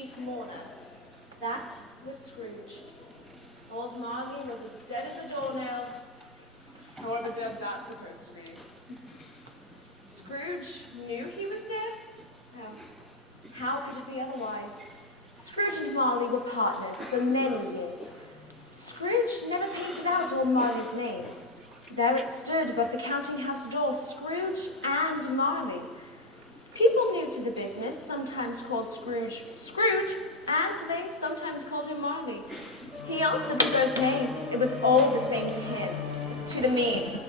chief mourner. That was Scrooge. Old Marley was as dead as a doornail. However dead that's supposed to be. Scrooge knew he was dead? Well, how could it be otherwise? Scrooge and Marley were partners for many years. Scrooge never painted out old Marley's name. There it stood above the counting house door, Scrooge and Marley. People new to the business sometimes called Scrooge Scrooge, and they sometimes called him Marley. He answered to both names. It was all the same to him. To the mean,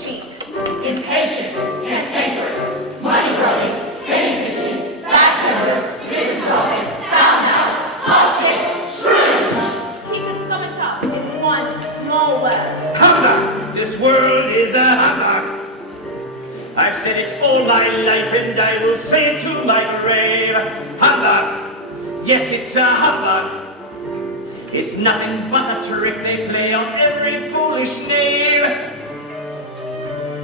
cheap, impatient, cantankerous, money-grubbing, penny-pinching, bad-tempered, misanthropic, foul-mouthed, caustic, Scrooge! He could sum it up in one small word. Humbug! This world is a humbug! I've said it all my life and I will say it to my grave. Humbug! Yes, it's a humbug! It's nothing but a trick they play on every foolish knave.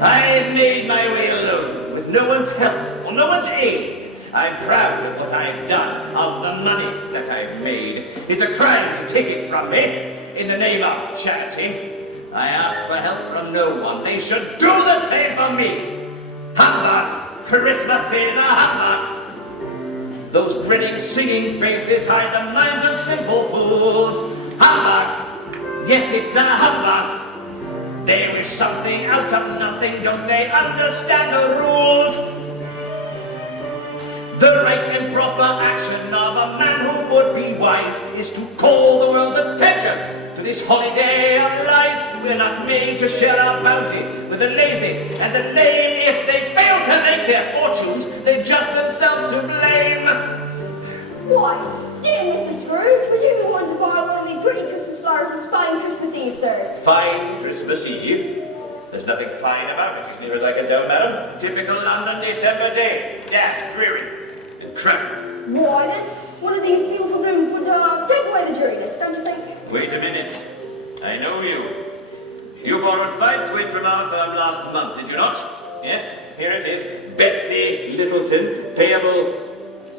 I've made my way alone, with no one's help or no one's aid. I'm proud of what I've done, of the money that I've made. It's a crime to take it from me, in the name of charity. I ask for help from no one. They should do the same for me. Humbug! Christmas is a humbug! Those grinning, singing faces hide the minds of simple fools. Humbug! Yes, it's a humbug! They wish something out of nothing, don't they understand the rules? The right and proper action of a man who would be wise is to call the world's attention to this holiday of lies. We're not made to share our bounty with the lazy and the lame. If they fail to make their fortunes, they've just themselves to blame. Why, dear Mr. Scrooge, would you be wanting to buy one of these pretty Christmas flowers this fine Christmas Eve, sir? Fine Christmas Eve? There's nothing fine about it, as near as I can tell, madam. Typical London December day. Damp, dreary, and cramped. Why then, one of these beautiful blooms would take away the dreariness, don't you think? Wait a minute. I know you. You borrowed £5 from our firm last month, did you not? Yes, here it is. Betsy, Littleton, payable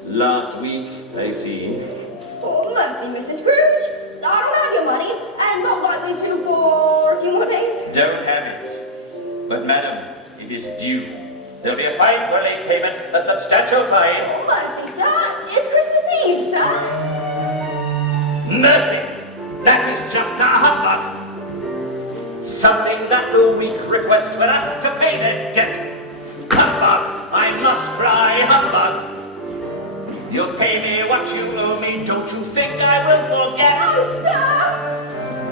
last week, I see. Oh, mercy, Mr. Scrooge. I don't have your money, and not likely to for a few more days. Don't have it. But, madam, it is due. There'll be a fine for late payment, a substantial fine. Oh, mercy, sir. It's Christmas Eve, sir. Mercy! That is just a humbug. Something that the weak request when asked to pay their debt. Humbug! I must cry humbug! You'll pay me what you owe me, don't you think I will forget? Oh, sir!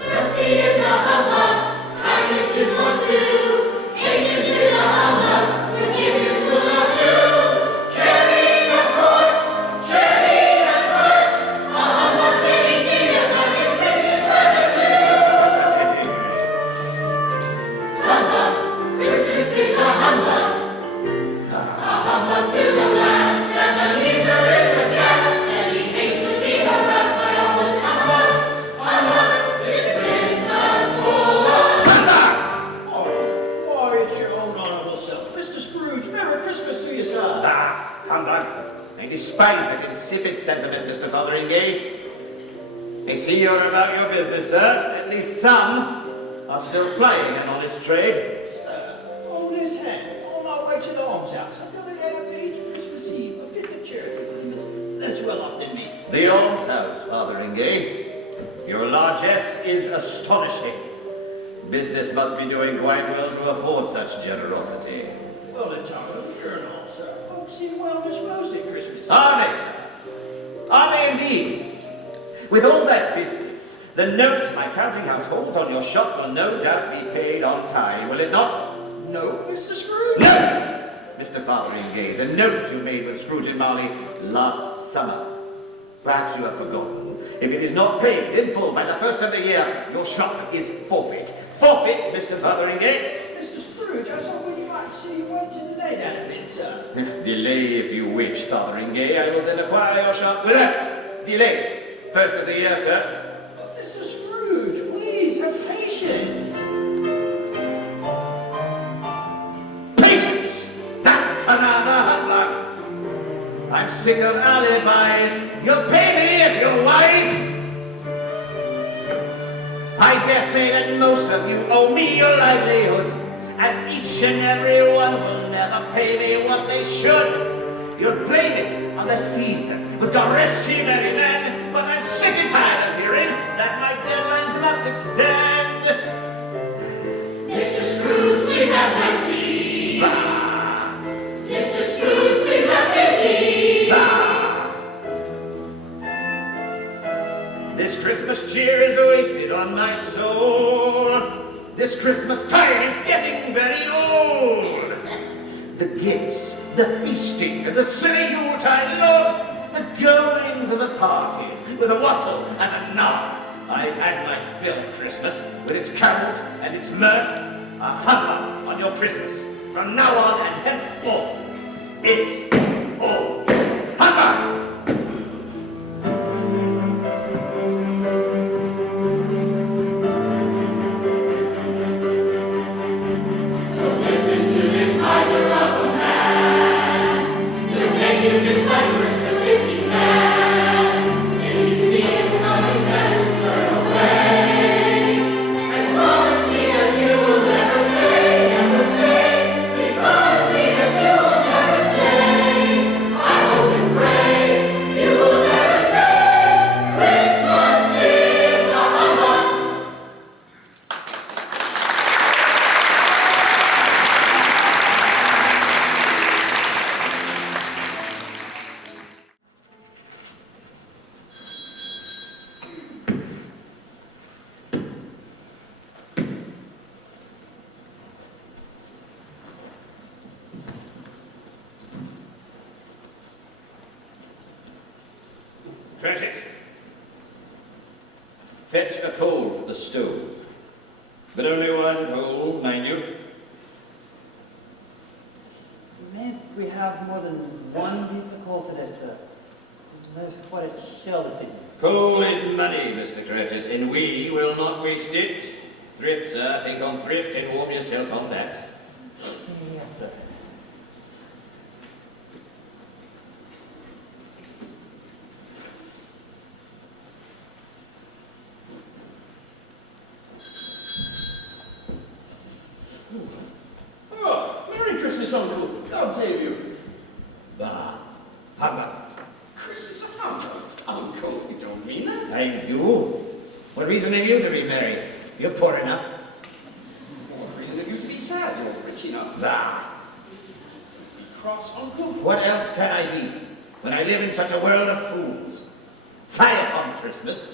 Mercy is a humbug, kindness is one too, patience is a humbug, forgiveness will not do. Caring, of course, charity that's worse, a humbug taking neither but in patience rather blue. Humbug, Christmas is a humbug to the last. Ebenezer is a guest, and he hates to be harassed by all this humbug. Humbug, this Christmas for. Humbug! Oh, why, it's your own honourable self. Mr. Scrooge, Merry Christmas to you, sir. Ah, humbug! I despise that insipid sentiment, Mr. Fotheringay. I see you're about your business, sir. At least some are still plying an honest trade. Sir, hold his hand. On my way to the almshouse. I'm going to have a Christmas Eve. A bit of charity with him is less well off than me. The almshouse, Fotheringay. Your largesse is astonishing. Business must be doing quite well to afford such generosity. Well, then, John, you're an all, sir. Folks seem well disposed at Christmas. Are they, sir? Are they indeed? With all that business, the note my counting house holds on your shop will no doubt be paid on time, will it not? No, Mr. Scrooge? No! Mr. Fotheringay, the note you made with Scrooge and Marley last summer. Perhaps you have forgotten. If it is not paid in full by the first of the year, your shop is forfeit. Forfeit, Mr. Fotheringay. Mr. Scrooge, I saw when you might see what delay that has been, sir. Delay if you wish, Fotheringay. I will then acquire your shop without delay. First of the year, sir. Mr. Scrooge, please have patience. Patience! That's another humbug. I I'm sick of alibis. You'll pay me if you're wise. I dare say that most of you owe me your livelihood, and each and every one will never pay me what they should. You'll blame it on the season, with God rest ye merry men, but I'm sick and tired of hearing that my deadlines must extend. Mr. Scrooge, please have mercy. Bah! Mr. Scrooge, please have pity. Bah! This Christmas cheer is wasted on my soul. This Christmas time is getting very old. The gifts, the feasting, the silly Yuletide love, the going to the party with a wassail and a nod. I've had my fill of Christmas with its carols and its mirth. A humbug on your Christmas. From now on and henceforth, it's all humbug! You just like Christmas if you can. If you see him coming, then turn away. And promise me that you will never say, please promise me that you will never say. I hope and pray you will never say, Christmas is a humbug. Cratchit, fetch a coal for the stove. But only one coal, mind you. Mayn't we have more than one piece of coal today, sir? There's quite a shell this evening. Coal is money, Mr. Cratchit, and we will not waste it. Thrift, sir. Think on thrift and warm yourself on that. Yes, sir. Oh, Merry Christmas, Uncle. God save you. Bah, humbug. Christmas a humbug? Uncle, you don't mean that. I do. What reason have you to be merry? You're poor enough. What reason have you to be sad? You're rich enough. Bah. Be cross, Uncle. What else can I be when I live in such a world of fools? Fie upon Christmas.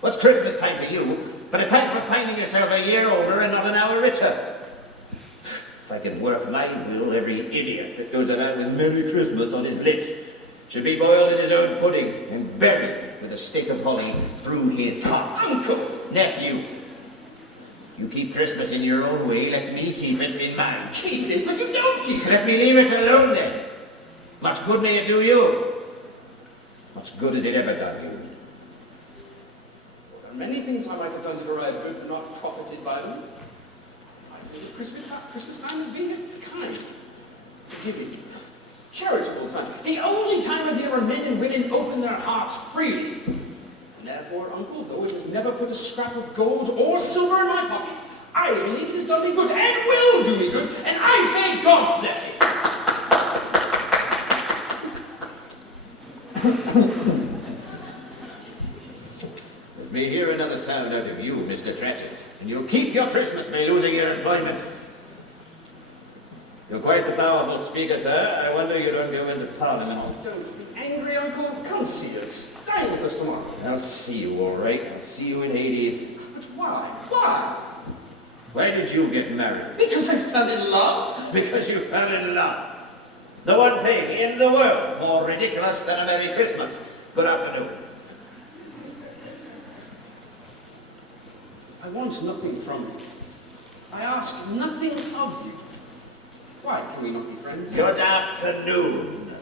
What's Christmas time to you but a time for finding yourself a year older and not an hour richer? If I could work my will, every idiot that goes around with Merry Christmas on his lips should be boiled in his own pudding and buried with a stick of holly through his heart. Uncle! Nephew, you keep Christmas in your own way, let me keep it in mine. Keep it, but you don't keep it. Let me leave it alone then. Much good may it do you. Much good has it ever done you. There are many things I might have done to derive good, but not profited by them. I think Christmas time has been kind, forgiving, charitable time. The only time of year where men and women open their hearts freely. And therefore, Uncle, though it has never put a scrap of gold or silver in my pocket, I believe it has done me good and will do me good, and I say God bless it. Let me hear another sound out of you, Mr. Cratchit, and you'll keep your Christmas by losing your employment. You're quite the powerful speaker, sir. I wonder you don't go into Parliament. Don't be angry, Uncle. Come see us. Dine with us tomorrow. I'll see you, all right. I'll see you in Hades. But why? Why? Why did you get married? Because I fell in love. Because you fell in love. The one thing in the world more ridiculous than a Merry Christmas. Good afternoon. I want nothing from you. I ask nothing of you. Why can we not be friends? Good afternoon.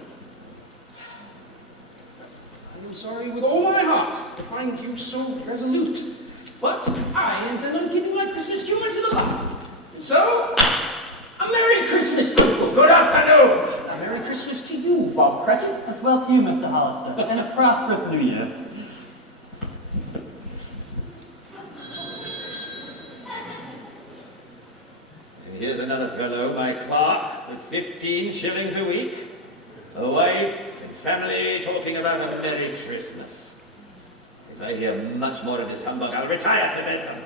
I'm sorry with all my heart to find you so resolute. But I intend on keeping my Christmas humor to the last. And so, a Merry Christmas, Uncle. Good afternoon. A Merry Christmas to you. you, Bob Cratchit. As well to you, Mr. Hollister, and a prosperous New Year. And here's another fellow, my clerk, with 15 shillings a week, a wife and family talking about a Merry Christmas. If I hear much more of this humbug, I'll retire to Denson.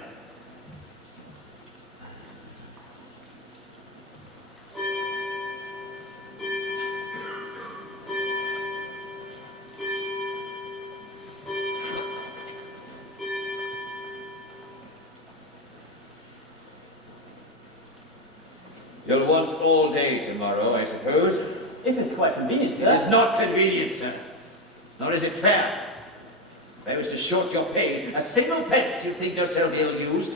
You'll want all day tomorrow, I suppose. If it's quite convenient, sir. It's not convenient, sir. Nor is it fair. If I was to short your pay a single pence, you'd think yourself ill-used.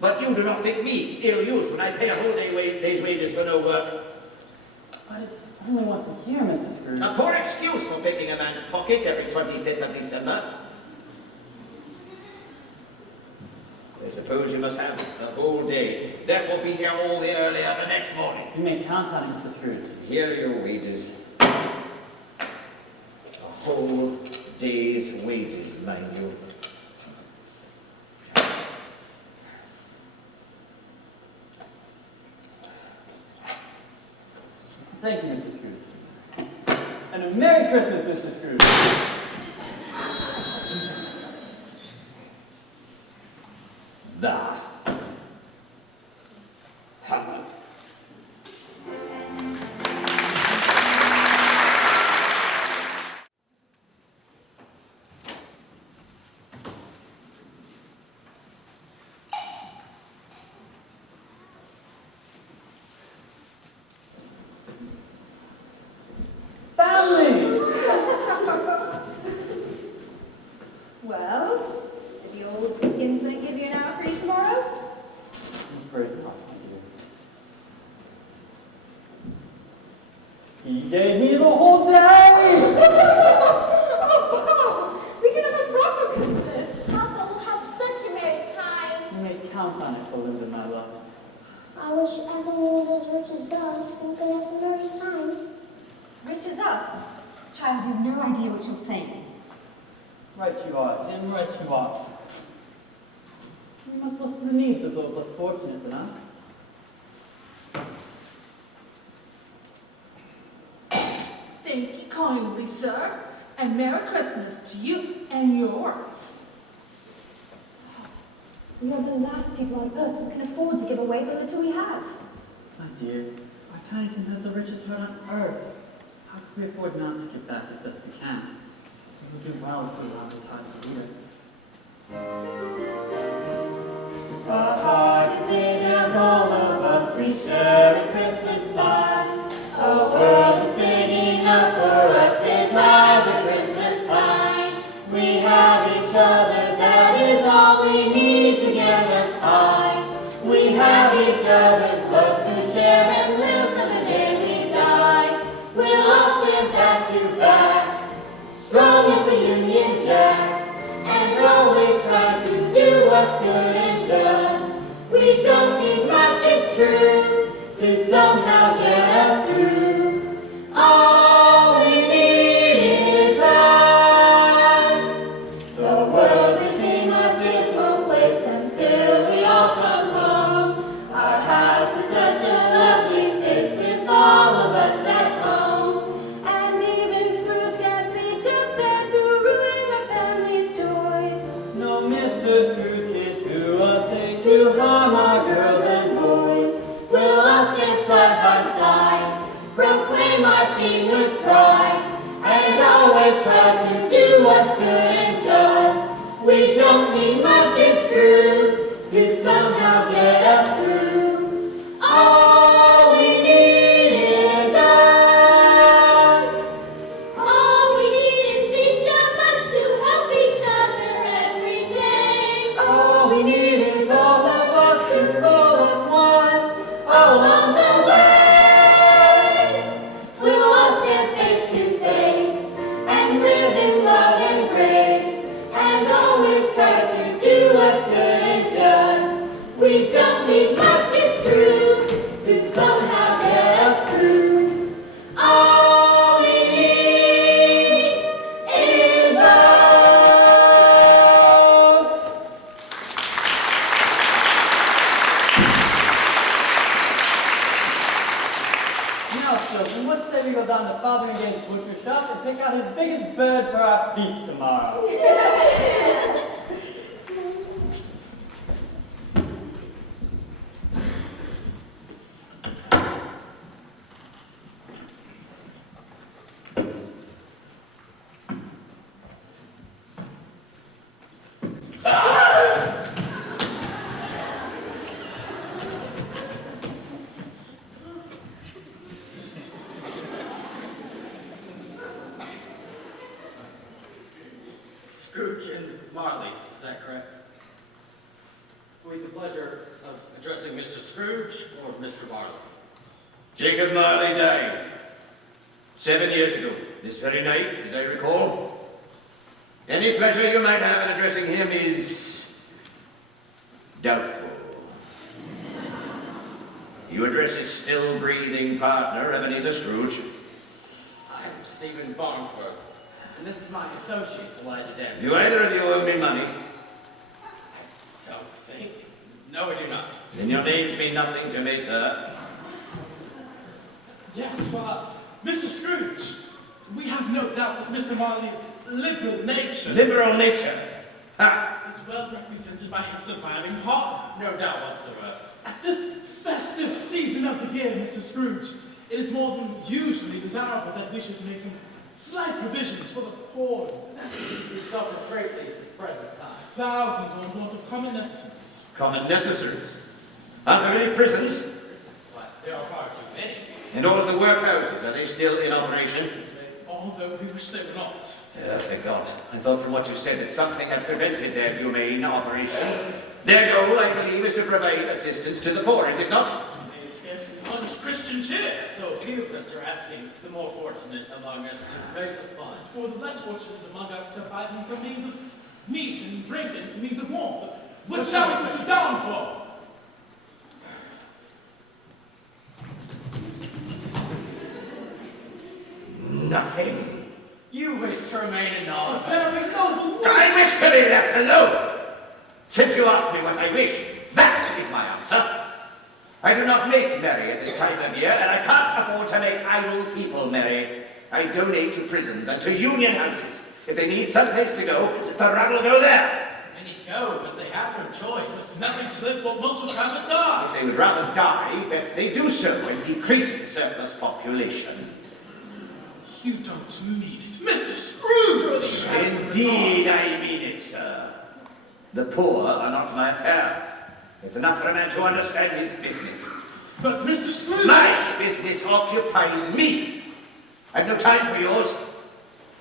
But you do not think me ill-used when I pay a whole day's wages for no work. But it's only once a year, Mr. Scrooge. A poor excuse for picking a man's pocket every 25th of December. I suppose you must have the whole day. Therefore be here all the earlier the next morning. You may count on it, Mr. Scrooge. Here are your wages. A whole day's wages, mind you. Thank you, Mr. Scrooge. And a Merry Christmas, Mr. Scrooge. Nah. Humbug. Family! Well, did the old skinflint give you an hour free tomorrow? I'm afraid not, my dear. He gave me the whole day! We can have a proper Christmas. Papa will have such a merry time. You may count on it, Belinda, my love. I wish everyone was as rich as us and could have a merry time. Rich as us? Child, you have no idea what you're saying. Right you are, Tim, right you are. We must look for the needs of those less fortunate than us. Thank you kindly, sir, and Merry Christmas to you and yours. We are the last people on earth who can afford to give away the little we have. My dear, our tiny Tim has the richest heart on earth. How can we afford not to give back as best we can? We will do well if we allow his heart to lead us. Our heart is big as all of us, we share in Christmas time. A world is big enough for us, it's ours at Christmas time. We have each other, that is all we need to get us by. We have each other's love to share and live till the day we die. We'll all stand back to back, strong as the Union Jack, and always try to do what's good and just. We don't need much, it's true, to somehow get us through. All we need is us. The world may seem a dismal place until we all come home. Our house is such a lovely space with all of us at home. And even Scrooge can't be just there to ruin our family's joys. No, Mr. Scrooge can't do a thing to harm our girls and boys. We'll all stand side by side, proclaim our theme with pride, and always try to do what's good and just. We don't need much, it's true, to somehow get us through. All we need is us. All we need is each of us to help each other every day. All we need is all of us to call us one. Along the way, we'll all stand face to face and live in love and grace. Now, children, what say we go down to Fotheringay's butcher shop and pick out his biggest bird for our feast tomorrow? Scrooge and Marley's, is that correct? With the pleasure of addressing Mr. Scrooge or Mr. Marley? Jacob Marley died 7 years ago, this very night, as I recall. Any pleasure you might have in addressing him is doubtful. You address his still breathing partner, Ebenezer Scrooge. I'm Stephen Barnsworth, and this is my associate, Elijah Denson. Do either of you owe me money? I don't think. No, I do not. Then your names mean nothing to me, sir. Yes, well, Mr. Scrooge, we have no doubt that Mr. Marley's liberal nature Liberal nature. Ha! is well represented by his surviving partner. No doubt whatsoever. At this festive season of the year, Mr. Scrooge, it is more than usually desirable that we should make some slight provisions for the poor. We suffer greatly at this present time. Thousands are in want of common necessities. Common necessaries. Are there any prisons? But there are far too many. And all of the workhouses, are they still in operation? Although we wish they were not. Thank God. I thought from what you said that something had prevented their humane operation. Their goal, I believe, is to provide assistance to the poor, is it not? They scarcely furnish Christian cheer. So few of us are asking the more fortunate among us to raise a fund. For the less fortunate among us to buy them some means of meat and drink and means of warmth. What shall we put you down for? Nothing. You wish to remain anonymous. Very noble. I wish to be left alone. Since you asked me what I wish, that is my answer. I do not make merry at this time of year, and I can't afford to make idle people merry. I donate to prisons and to union houses. If they need some place to go, the rabble go there. Many go, but they have no choice. Nothing to live for, most would rather die. If they would rather die, best they do so and decrease the surplus population. You don't mean it, Mr. Scrooge! Indeed, I mean it, sir. The poor are not my affair. It's enough for a man to understand his business. But Mr. Scrooge! My business occupies me. I've no time for yours.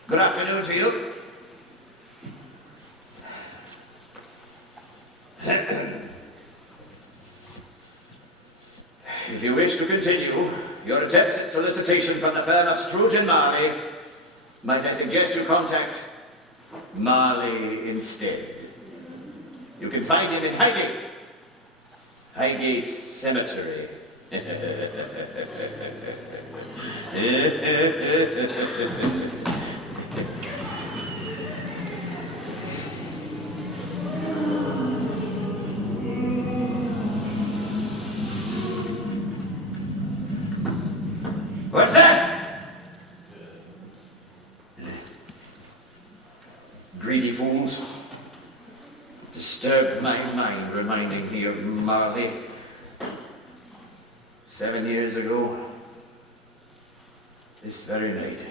Good afternoon to you. If you wish to continue your attempts at solicitation from the firm of Scrooge and Marley, might I suggest you contact Marley instead. You can find him in Highgate. Highgate Cemetery. What's that? Greedy fools. Disturbed my mind, reminding me of Marley. 7 years ago, this very night.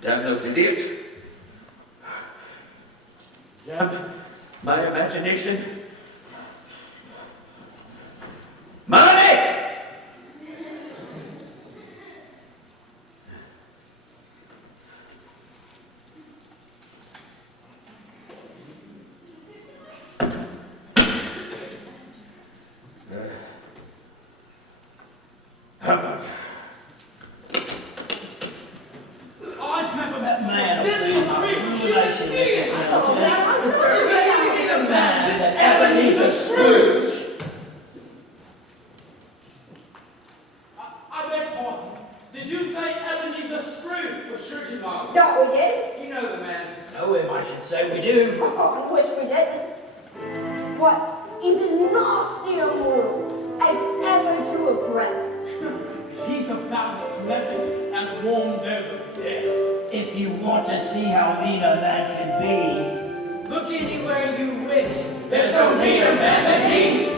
Damn those idiots. Damn my imagination. is as nasty a mortal as ever drew a breath. He's about as pleasant as warmed over death. If you want to see how mean a man can be, look anywhere you wish. There's no meaner man than he.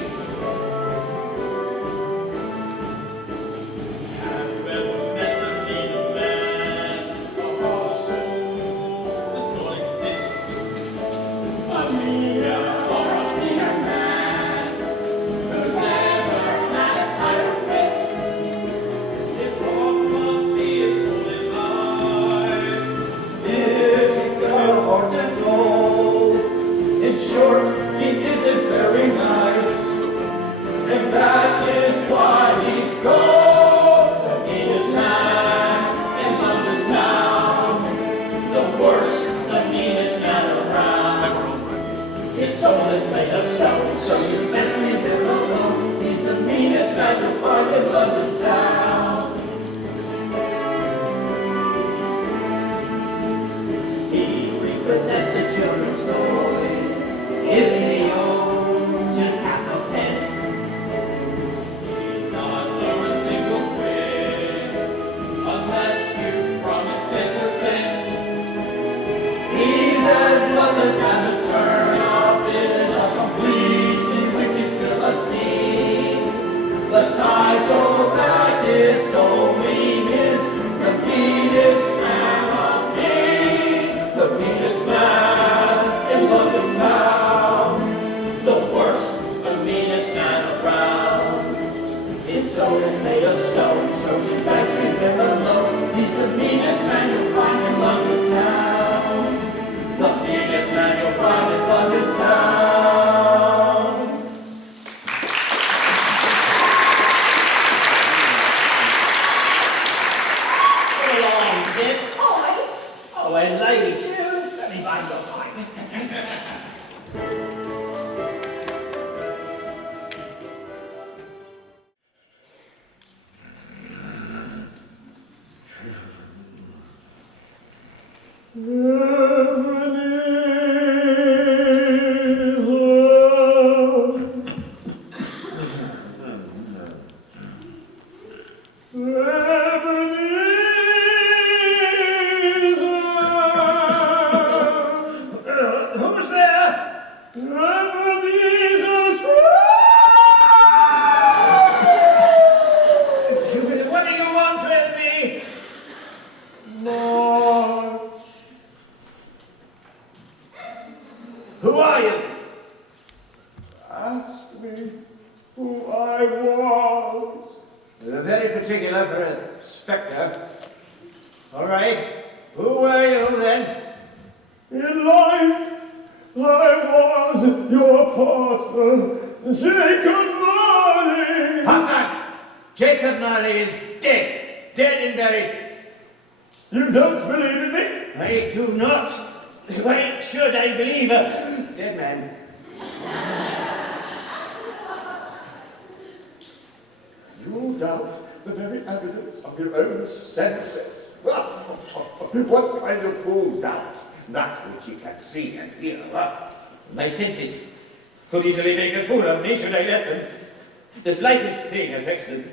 What kind of fool doubts that which he can see and hear? My senses could easily make a fool of me should I let them. The slightest thing affects them.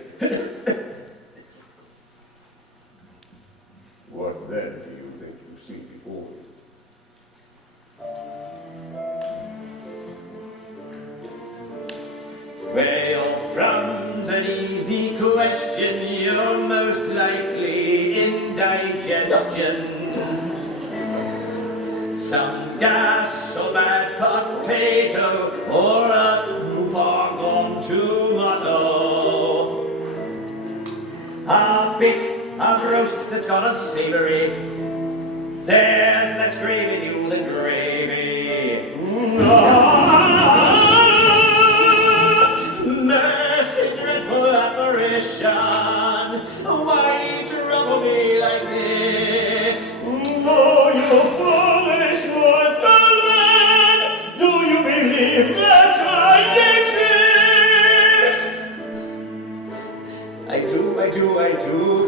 What then do you think you see before you? Well, from's an easy question. You're most likely indigestion. Some gas or bad potato, or a too far gone tomato. A bit of roast that's gone unsavory. There's less gravy in you than gravy. Mercy, dreadful apparition, why trouble me like this? Oh, you foolish mortal man, do you believe that I exist? I do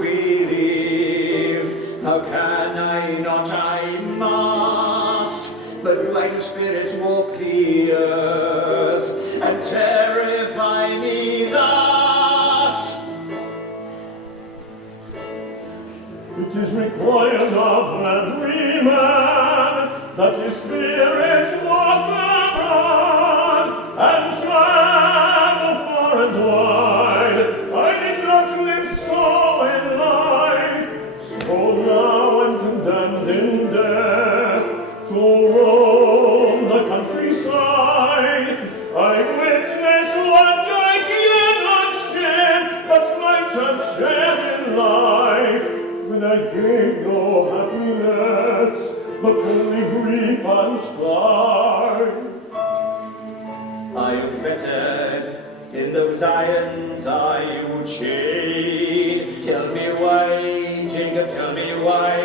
believe. How can I not? I must. But my spirits walk the earth, and gave no happiness, but only grief and strife. Are you fettered in those irons? Are you chained? Tell me why, Jacob, tell me why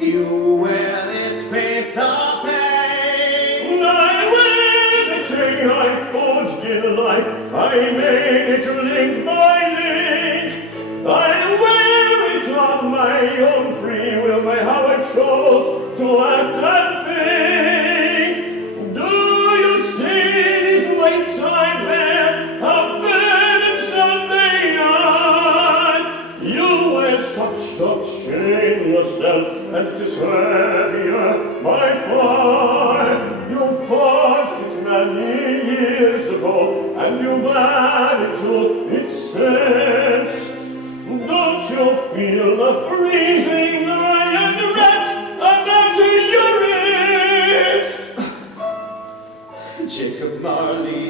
you wear this face of pain. I wear the chain I forged in life, I made it link by link. I wear it of my own free will, by how I chose to act and think. Do you see these weights I bear, how burdensome they are? You wear such a chain yourself, and it is heavier by far. You forged it many years ago, and you've added to its sense. Don't you feel the freezing iron wrapped about your wrist? Jacob Marley,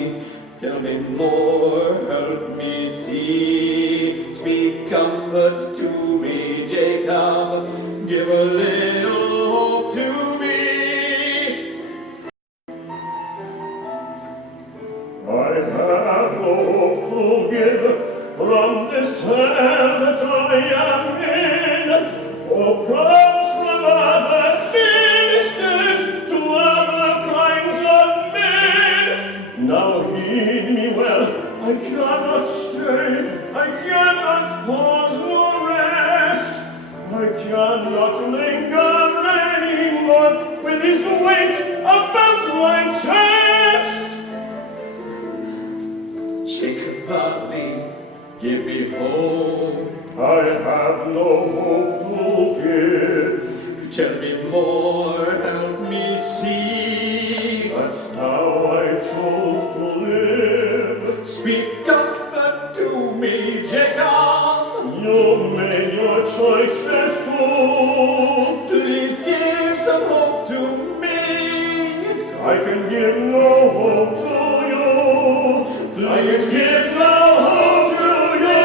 tell me more, help me see. Speak comfort to me, Jacob, give a little hope to me. I have no hope to give from this hell that I am in. Hope comes from other ministers to other kinds of men. Now heed me well, I cannot stay, I cannot pause nor rest. I cannot linger anymore with this weight about my chest. Jacob Marley, give me hope. I have no hope to give. Tell me more, help me see. That's how I chose to live. Speak comfort to me, Jacob. You made your choices too. Please give some hope to me. I can give no hope to you. I can give no hope to you.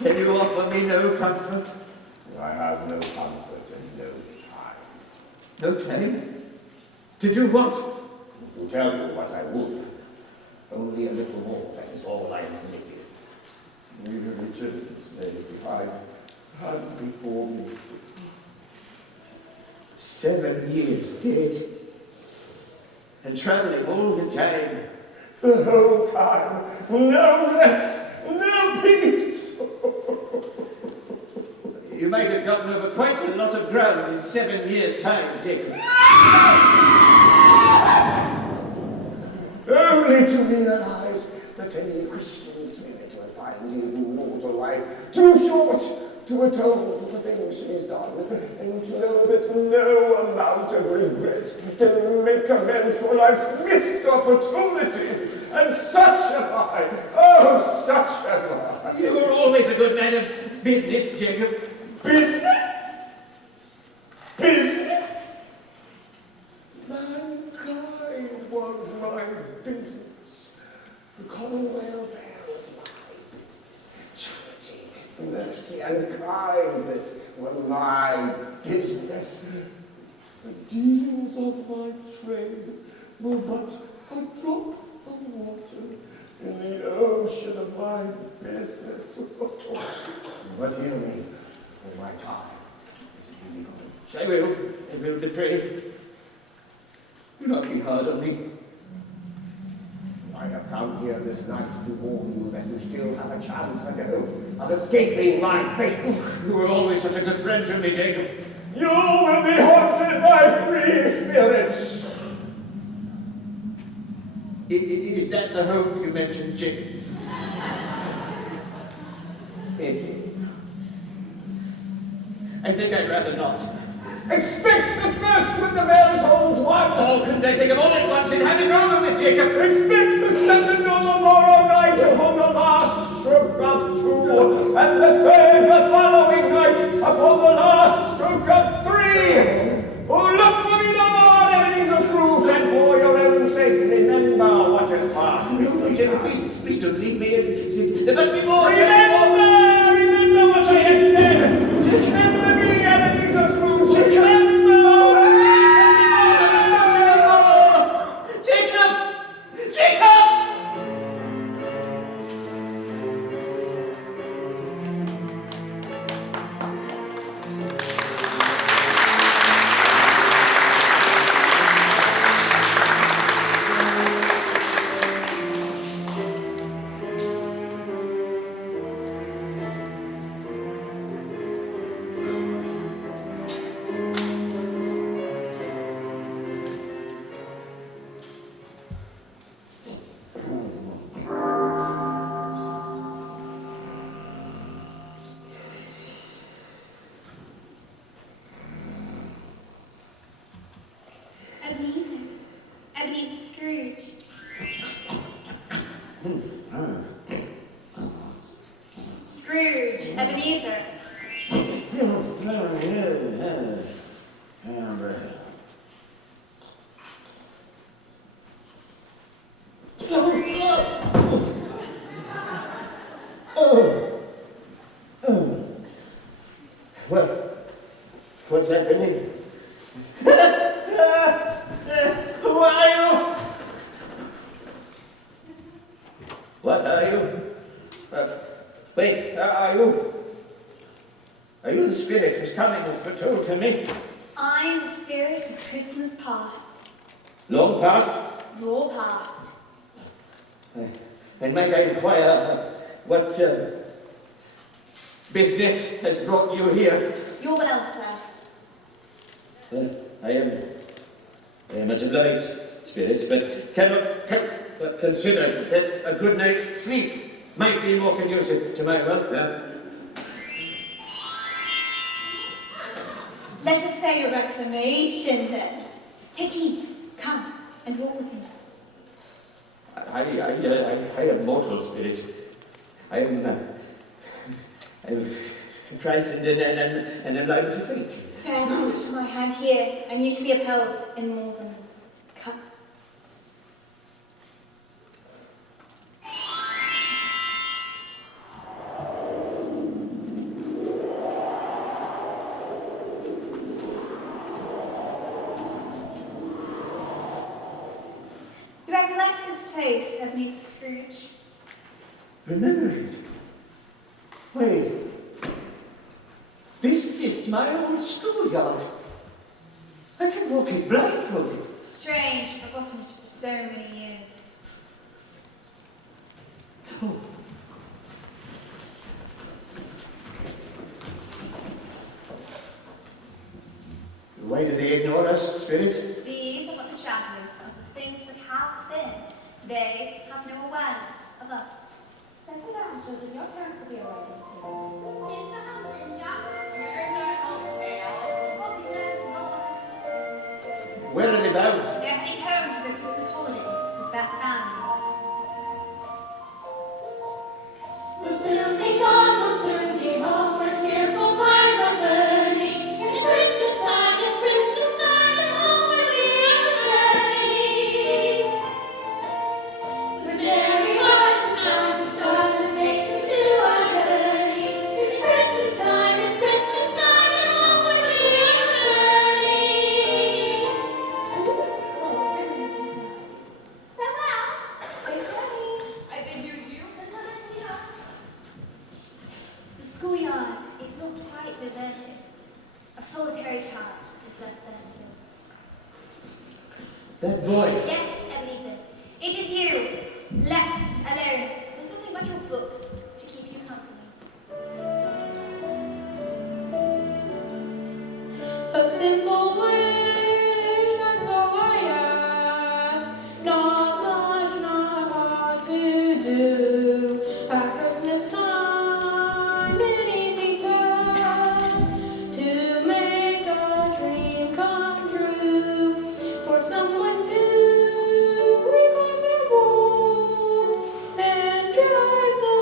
Can you offer me no comfort? I have no comfort and no time. No time? To do what? To tell you what I would. Only a little more, that is all I am permitted. You have returned this lady behind, and before me. 7 years dead. And travelling all the time. The whole time, no rest, no peace. You might have gotten over quite a lot of ground in 7 years' time, Jacob. Only to realize that any Christian spirit will find his mortal life too short to atone for the things she has done, and to know that no amount of regret can make amends for life's missed opportunities. And such am I! Oh, such am I! You were always a good man of business, Jacob. Business? Business? Mankind was my business. The common welfare was my business. Charity, mercy, and kindness were my business. The dealings of my trade were but a drop of water in the ocean of my business. What do you mean? My time is really gone. I will betray. Do not be hard on me. I have come here this night to warn you that you still have a chance ago of escaping my fate. You were always such a good friend to me, Jacob. You will be haunted by 3 spirits. Is that the hope you mentioned, Jacob? It is. I think I'd rather not. Expect the first when the bell tolls 1. Oh, couldn't I take them all at once and have it over with, Jacob? Expect the second on the morrow night upon the last stroke of 2, and the third the following night upon the last stroke of Please don't leave me. There must be more. Remember what I had said. Remember me, Ebenezer Scrooge. Jacob! Jacob! Ebenezer Scrooge. Scrooge, Ebenezer. Well, what's happening? Who are you? What are you? Wait, are you? Are you the spirit whose coming was foretold to me? I am the spirit of Christmas past. Long past? Your past. And might I inquire what business has brought you here? Your welfare. I am much obliged, spirit, but cannot help but consider that a good night's sleep might be more conducive to my welfare. Let us say a reclamation then. Take heed, come and walk with me. I am mortal, spirit. I am frightened and am liable to faint. Then put my hand here, and you shall be upheld in more than this. Come. You recollect this place, Ebenezer Scrooge? Remember it? Wait. This is my old schoolyard. I can walk it blindfolded. Strange, forgotten it for so many years. Oh. Why do they ignore us, spirit? These are but the shadows of the things that have been. They have no awareness of us. Settle down, children. Your parents will be away soon. Where are they bound? They're heading home for the Christmas holiday with their families. We'll soon be gone, we'll soon be home, where cheerful fires are burning. It's Christmas time, and home where we are returning. With merry hearts, it's time to start the stakes into our journey. It's Christmas time, and home where we are returning. Farewell. I bid you adieu. The schoolyard is not quite deserted. A solitary child is left there still. That boy. Yes, Ebenezer, it is you, left alone, with nothing but your books to keep you company. A simple wish, that's all I ask. Not much, not hard to do. At Christmas time, an easy task to make a dream come true. For someone to reclaim their home and drive the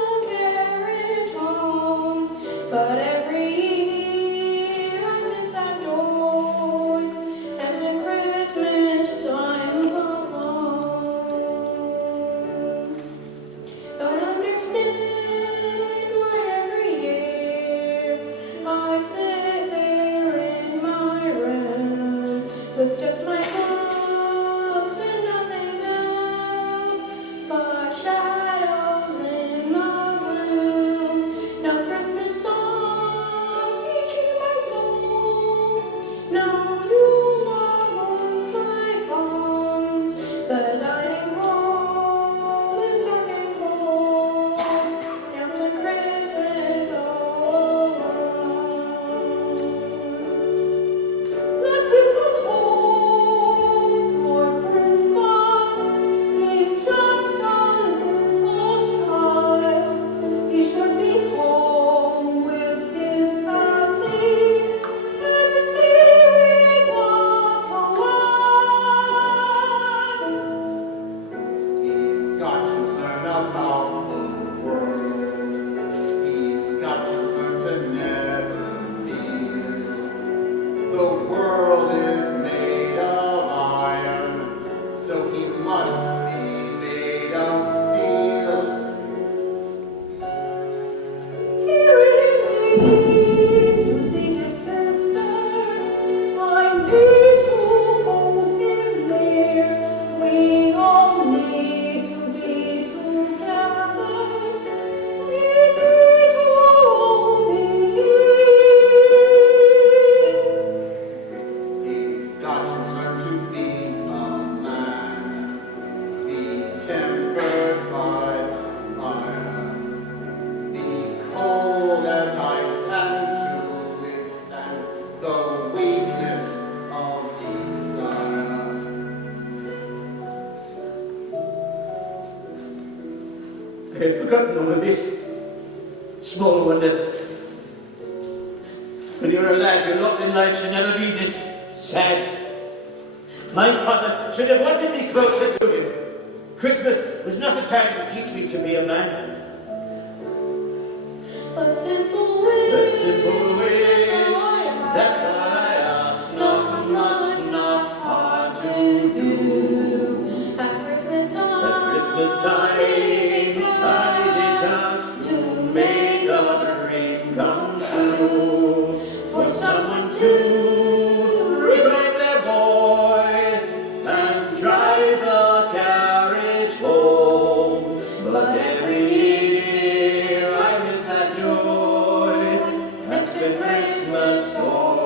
I had forgotten all of this. Small wonder. When you're a lad, your lot in life should never be this sad. My father should have wanted me closer to him. Christmas was not the time to teach me to be a man. A simple wish, that's all I ask. Not much, not hard to do. At Christmas time, an easy task to make a dream come true. For someone to reclaim their boy and drive the carriage home. But every year I miss that joy and spend Christmas all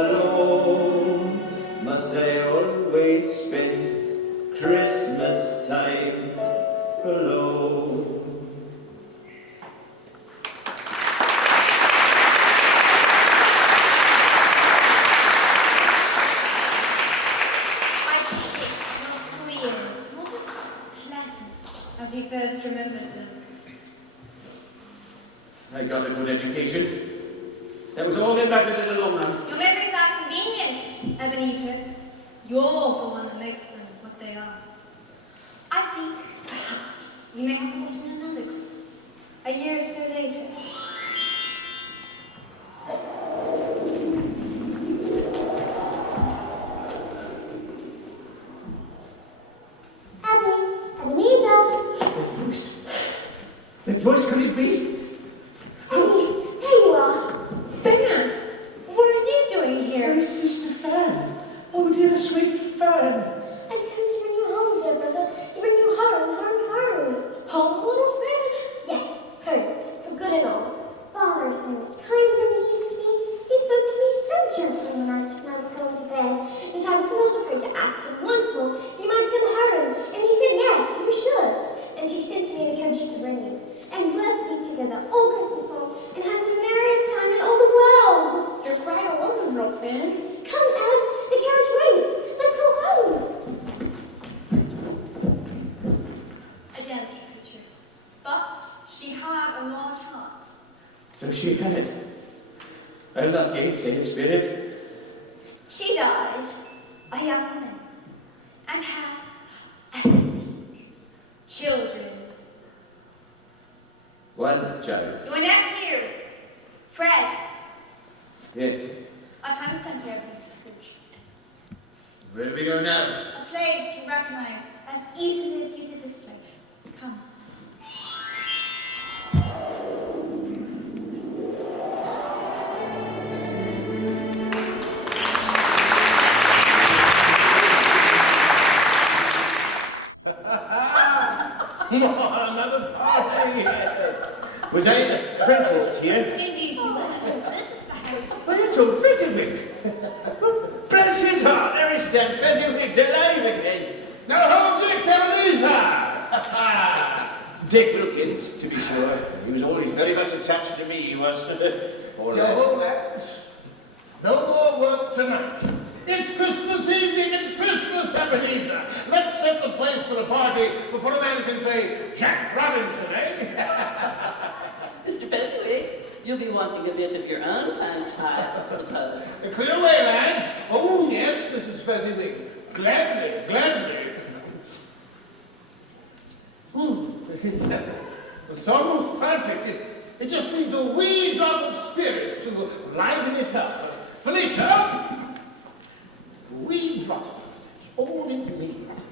alone. Must I always spend Christmas time alone? As you first remembered them. I got a good education. That was all that mattered in the long run. Your memories are convenient, Ebenezer. You're the one that makes them what they are. I think, perhaps, you may have them in another Christmas, a year or so later. That voice, could it be? Oh, there you are. Fan, what are you doing here? My sister Fan. Oh dear, sweet Fan. I've come to bring you home, dear brother. To bring you home. Home, little Fan? Yes, home. For good and all. Father is so much kinder than he used to be. He spoke to me so gently when I was going to bed that I was not afraid to ask him once more if you might come home. And he said yes, you should. And he sent me in a coach to bring you. And we're to be together all Christmas long and have the merriest time in all the world. You're quite alone, little Fan. Come, Eb, the carriage waits. Let's go home. A delicate creature, but she had a large heart. So she had. I'll not gainsay it, spirit. She died a young woman and had, as I think, children. One child. Your nephew, Fred. Yes. Our time is done here, Mrs. Scrooge. Where do we go now? A place you recognize as easily as you did this place. Come. Another party. Was I an apprentice here? Indeed you were. This is the house. Why, it's all Fezziwig. Bless his heart, there he stands, Fezziwig's alive again. Now, Dick Ebenezer. Dick Wilkins, to be sure. He was always very much attached to me, he was. Poor Go lad. home, lads. No more work tonight. It's Christmas evening, it's Christmas, Ebenezer. Let's set the place for the party before a man can say, Jack Robinson, eh? Mr. Betsy, you'll be wanting a bit of your own fanfare, I suppose. Clear away, lads. Oh, yes, Mrs. Fezziwig. Gladly. Ooh, it's almost perfect. It just needs a wee drop of spirits to liven it up. Felicia, a wee drop. It's all it needs.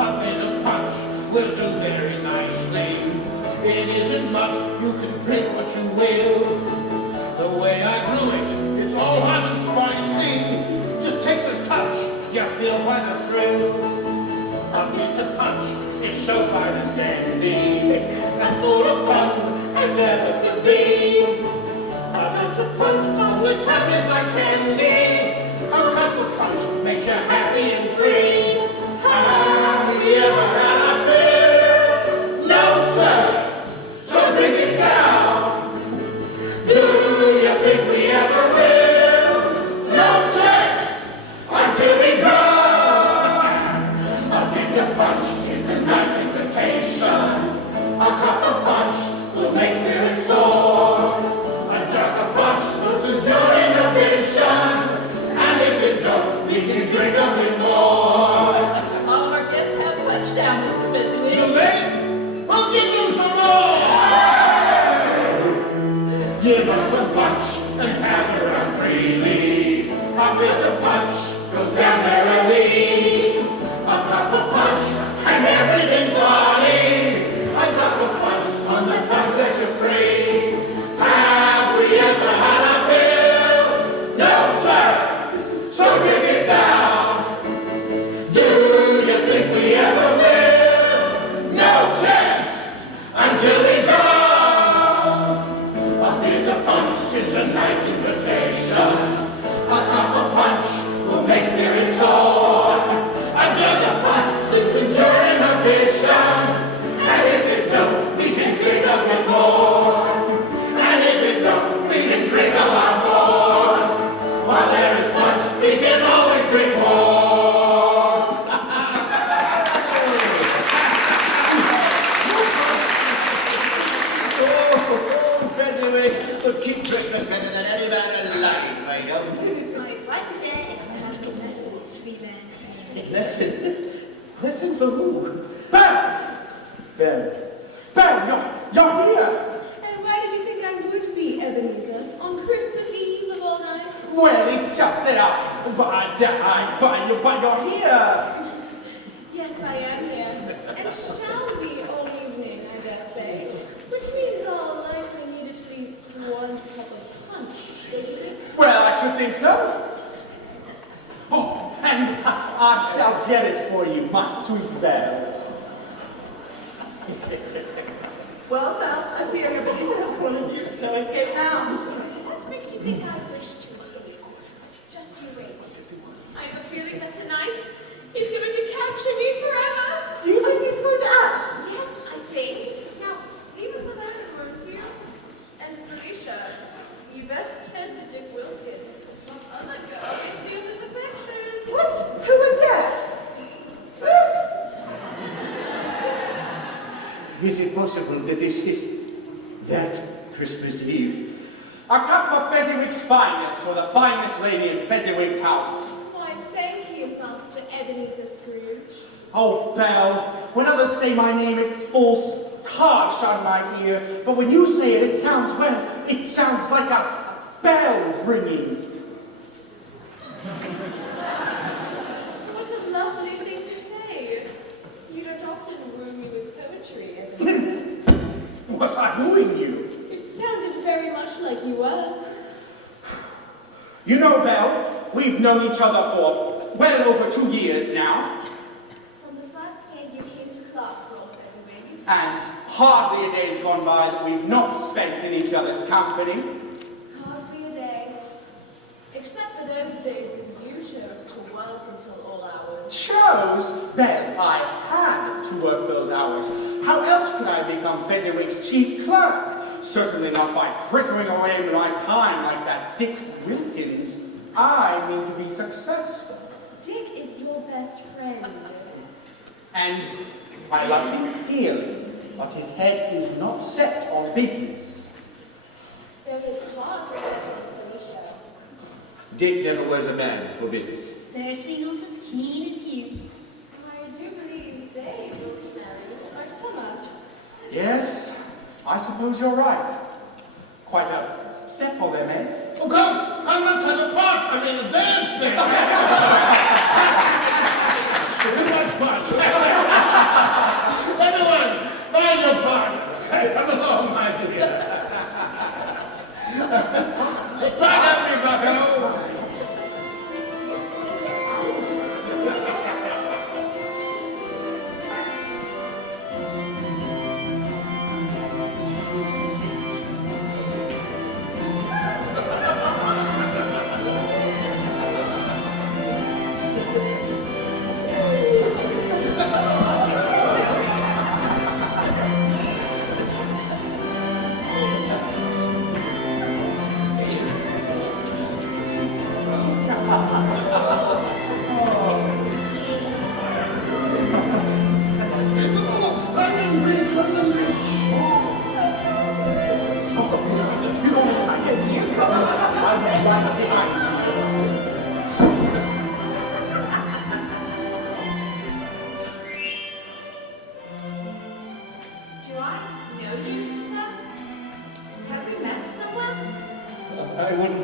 A bit of punch will do very nicely. It isn't much, you can drink what you will. The way I brew it, it's all hot and spicy. Just takes a touch, you feel quite a thrill. A bit of punch is so fine and dandy, as full of fun as ever could be. A bit of punch, all the time is like candy. A cup of punch makes you happy and free. Have you ever had a fill? No, sir. So drink it down. Do you think we ever will? No chance until can drink them with more. All of our guests have punch down, Mr. Fezziwig. Do they? Well, give them some more. Give us some punch and pass it around freely. A bit of punch goes down merrily. A cup of punch and everything's funny. A drop of punch on the tongue sets you free. Have we ever had our fill? No, sir. So bring it down. Do you think we ever will? No chance until we drown. A bit of punch, it's a nice invitation. A cup of punch will make spirits soar. A jug of punch, it's enduring ambitions. And if it don't, we can drink a bit more. And if it don't, we can drink a lot more. While there is punch, we can always drink more. Fezziwig would keep Christmas better than any man alive, I know. I wonder if there has a lesson to be learned here. Lesson? Lesson for who? Belle! Belle. Belle, you're here! And why did you think I would be, Ebenezer, on Christmas Eve of all nights? Well, it's just that but you're here! Yes, I am here, and shall be all evening, I dare say, which means I'll likely need at least one cup of punch, doesn't it? Well, I should think so. Oh, and I shall get it for you, my sweet Belle. Well, I see everybody has one of you. No escape now. What makes you think I wish to escape? Just you wait. I have a feeling that tonight he's going to capture me forever. Do you think he's going to act? Yes, I think. Now, leave us alone, won't you? And Felicia, you best tend to Dick Wilkins. Unlike your obviously in his affection. What? Who was that? Is it possible that this is that Christmas Eve? A cup of Fezziwig's finest for the finest lady in Fezziwig's house. Why, thank you, Master Ebenezer Scrooge. Oh, Belle, when others say my name, it falls harsh on my ear. But when you say it, it sounds like a bell ringing. What a lovely thing to say. You don't often woo me with poetry, Ebenezer. Was I wooing you? It sounded very much like you were. You know, Belle, we've known each other for well over 2 years now. From the first day you came to Clarkville, Fezziwig. And hardly a day's gone by that we've not spent in each other's company. Hardly a day. Except for those days that you chose to work until all hours. Chose? Belle, I had to work those hours. How else could I become Fezziwig's chief clerk? Certainly not by frittering away my time like that Dick Wilkins. I mean to be successful. Dick is your best friend. And I love him dearly, but his head is not set on business. There is a heart to set on Felicia. Dick never was a man for business. Certainly not as keen as you. I do believe they will be married by summer. Yes, I suppose you're right. Quite a step for them, eh? Oh, come, let's have a part. I mean, a dance thing. Too much punch. Everyone, find your partner. Come along, my dear. Strike at me, bucko.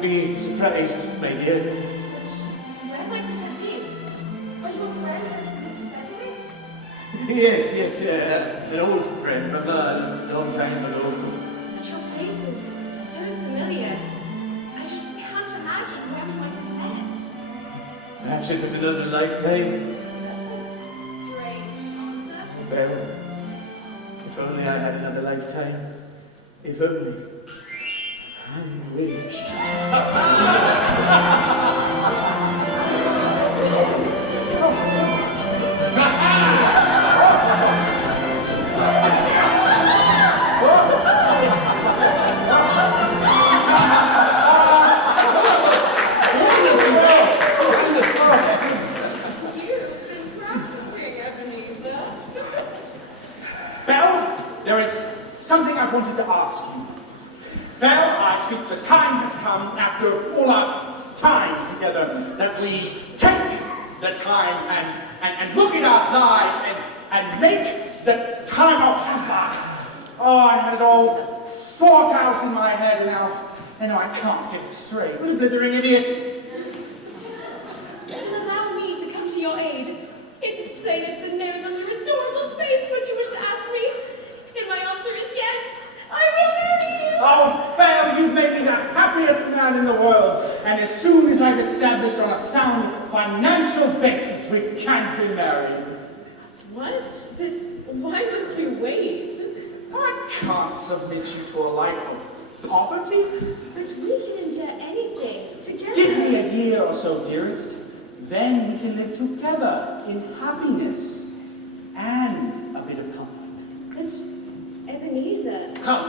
be surprised, my dear. Where might it have been? Are you a friend of Mr. Fezziwig? Yes, an old friend from a long time ago. But your face is so familiar. I just can't imagine where we might have met. Perhaps it was another lifetime. That's a strange answer. Well, if only I had another lifetime. If only. I wish. You've been practicing, Ebenezer. Belle, there is something I wanted to ask you. Belle, I think the time has come, after all our time together, that we take the time and look at our lives and make the time of Humbug. Oh, I had it all thought out in my head, and now I can't get it straight. What a blithering idiot! Then allow me to come to your aid. It's as plain as the nose on your adorable face what you wish to ask me. And my answer is yes. I will marry you. Oh, Belle, you've made me the happiest man in the world. And as soon as I've established on a sound financial basis, we can be married. What? But why must we wait? I can't submit you to a life of poverty. But we can endure anything together. Give me a year or so, dearest. Then we can live together in happiness and a bit of comfort. But Ebenezer. Come.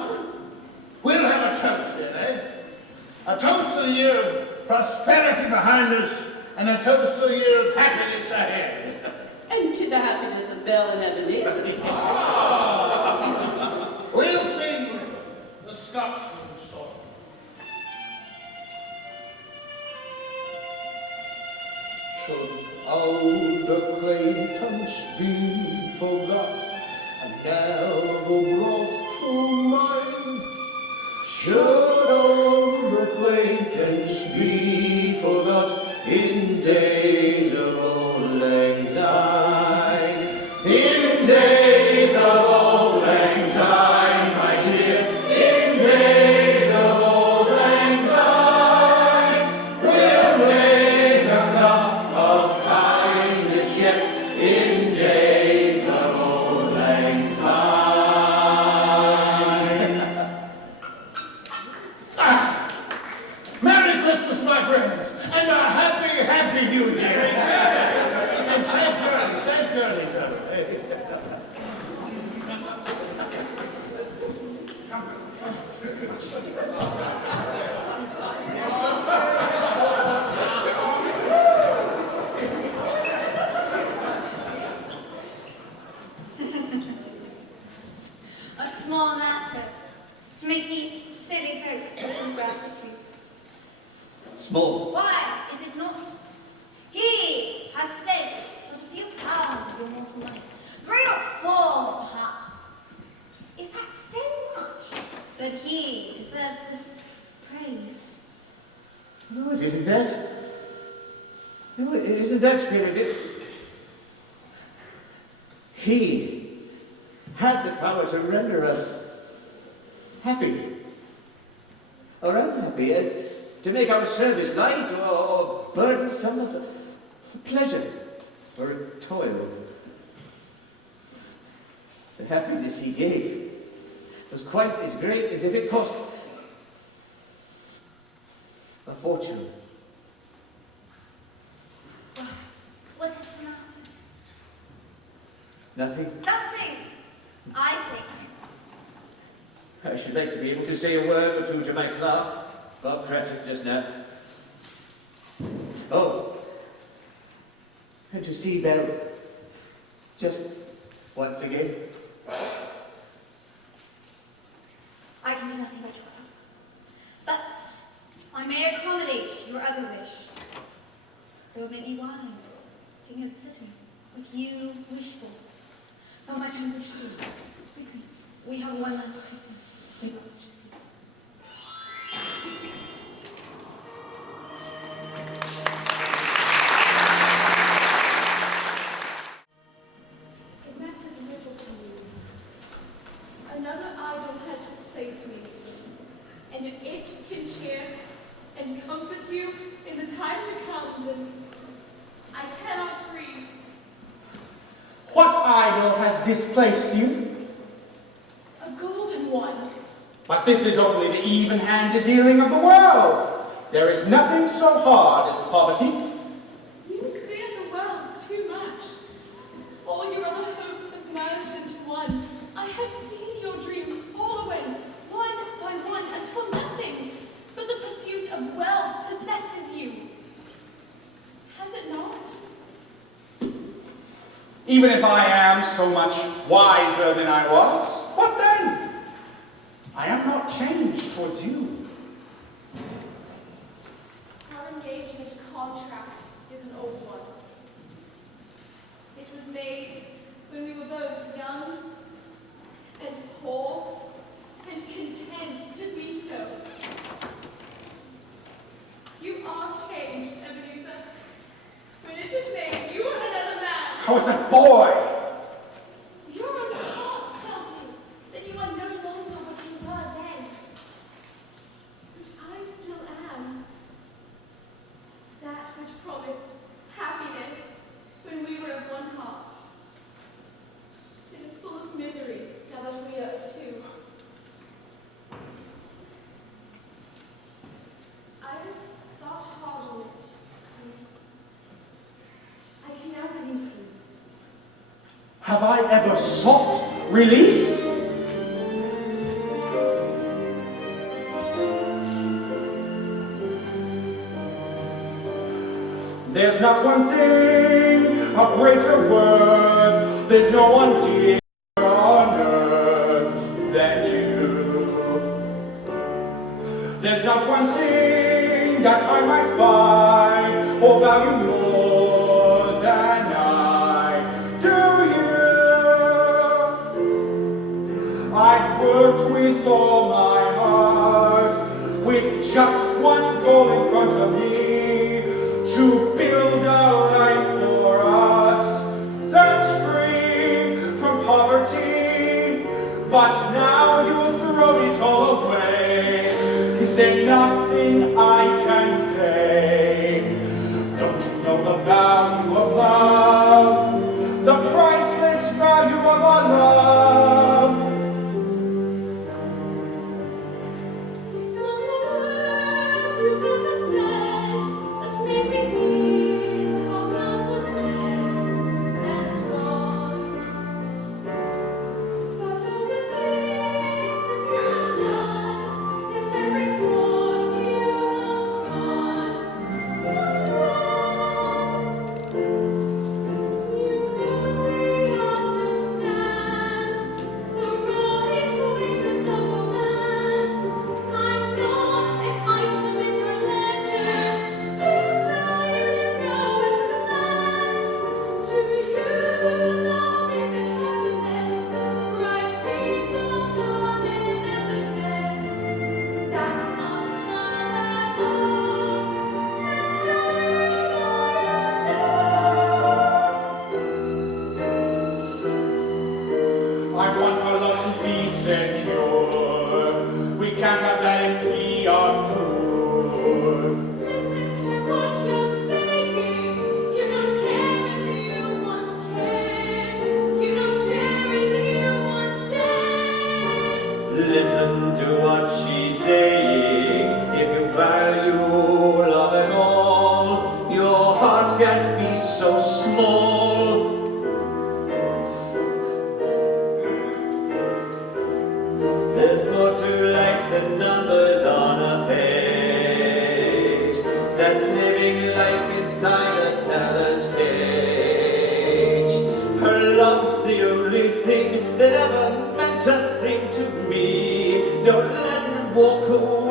We'll have a toast here, eh? A toast to the year of prosperity behind us, and a toast to the year of happiness ahead. And to the happiness of Belle and Ebenezer. We'll sing the Scotsman's song. Should old acquaintance be forgot, and never brought to mind? Should old acquaintance be forgot in days of old lang syne? In days of old lang syne, my dear, in days of old lang syne, we'll raise a cup of kindness yet in days of old lang syne. Merry Christmas, my friends, and a happy, happy New Year. And safe journey, sir. A small matter to make these silly folks live in gratitude. Small. Why is it not? He has spent but a few pounds of your mortal life. 3 or 4, perhaps. Is that so much? But he deserves this praise. No, it isn't that. No, it isn't that, Spirit. He had the power to render us happy or unhappy, to make our service light or burdensome, a pleasure or a toil. The happiness he gave was quite as great as if it cost a fortune. What is the matter? Nothing. Something, I think. I should like to be able to say a word or two to my clerk, Bob Cratchit, just now. Oh, and to see Belle just once again. I can do nothing but try. But I may accommodate your other wish. Though it may be wise to consider what you wish for. How much I wish to. Quickly, we have one last Christmas. We must receive. What idol has displaced you? A golden one. But this is only the even-handed dealing of the world. There is nothing so hard as poverty. You fear the world too much. All your other hopes have merged into one. I have seen your dreams fall away, one by one, until nothing but the pursuit of wealth possesses you. Has it not? Even if I am so much wiser than I was, what then? I am not changed towards you. Our engagement contract is an old one. It was made when we were both young and poor and content to be so. You are changed, Ebenezer. When it was made, you were another man. I was a boy. Your own heart tells you that you are no longer what you were then. But I still am. That which promised happiness when we were of one heart. It is full of misery now that we are of two. I have thought hard on it. I can now release you. Have I ever sought release? There's not one thing of greater worth. There's no one dear on earth than you. There's not one thing that I might buy or value more than I do you. I've worked with all my heart, with just one goal in front of me, to build a life for us that's free from poverty. But now you'll throw it all away. Is there nothing I can say? Don't you know the value of love? The priceless value of our love? It's all the words you've ever said that made me feel how love was dead and gone. But all the things that you have done and every course you have gone was wrong. You really understand the raw equations of romance. I'm not an item in your ledger whose value you know at a glance. To you, love is a calculus, bright beads of garden effortless. That's not love at all. That's glory for yourself. I want our love to be secure. We can't have that if we are poor. Listen to what you're saying. You don't care as you once cared. You don't dare as you once dared. Listen to what she's saying. If you value love at all, your heart can't be so small. There's more to life than numbers on a page. That's living life inside a teller's cage. Her love's the only thing that ever meant a thing to me. Don't let her walk away.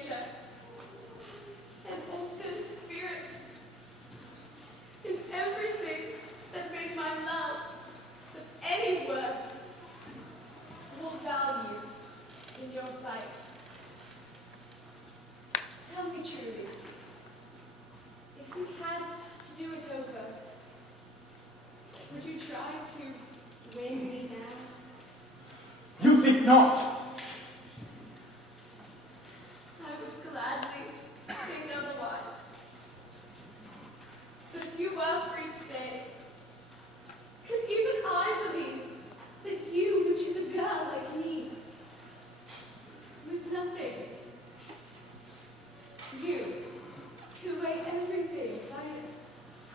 nature, an altered spirit, in everything that made my love of any worth more value in your sight. Tell me truly, if we had to do it over, would you try to win me now? You think not? I would gladly think otherwise. But if you were free today, could even I believe that you would choose a girl like me, with nothing? You, who weigh everything by its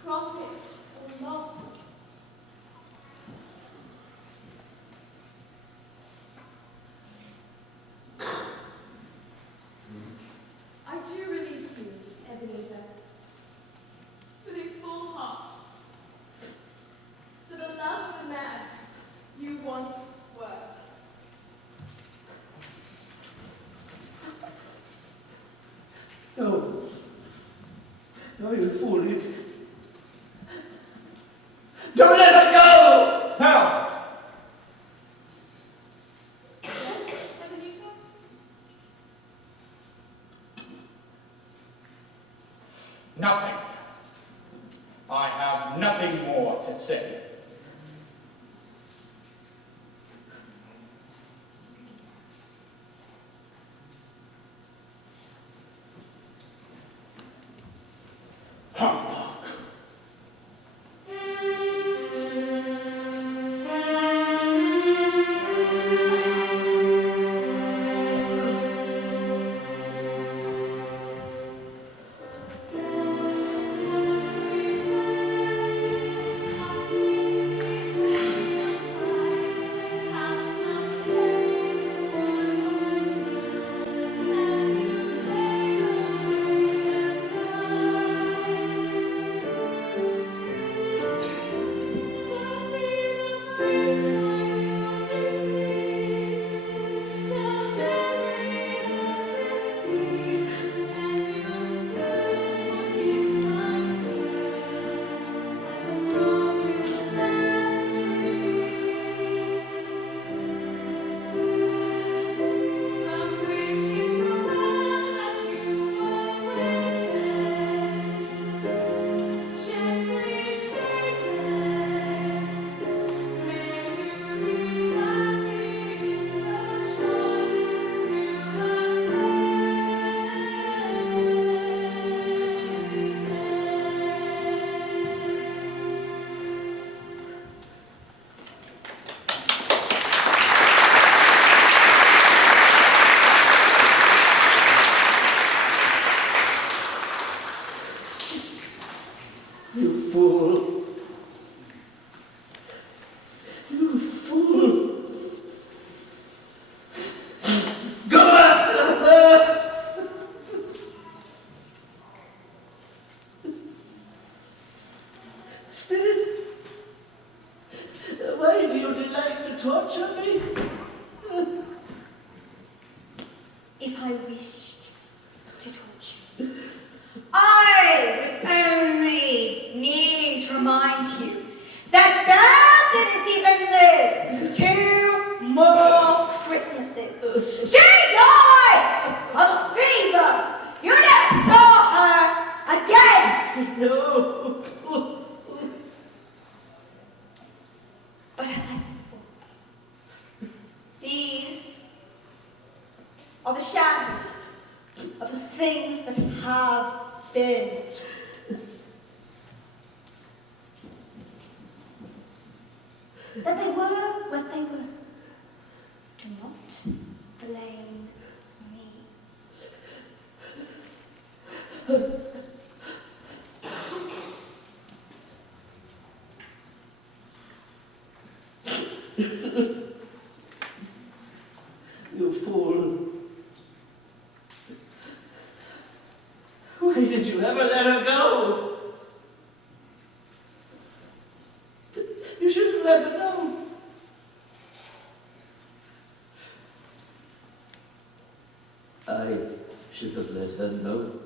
profit or loss. I do release you, Ebenezer, with a full heart, for the love of the man you once were. No. No, you fool. Don't let her go! Now! Yes, Ebenezer? Nothing. I have nothing more to say. Humbug. If I wished to torture you, I would only need to remind you that Belle didn't even live 2 more Christmases. She died of fever. You never saw her again. No. But as I said before, these are the shadows of the things that have been. That they were what they were. Do not blame me. You fool. Why did you ever let her go? You should have let her know. I should have let her know.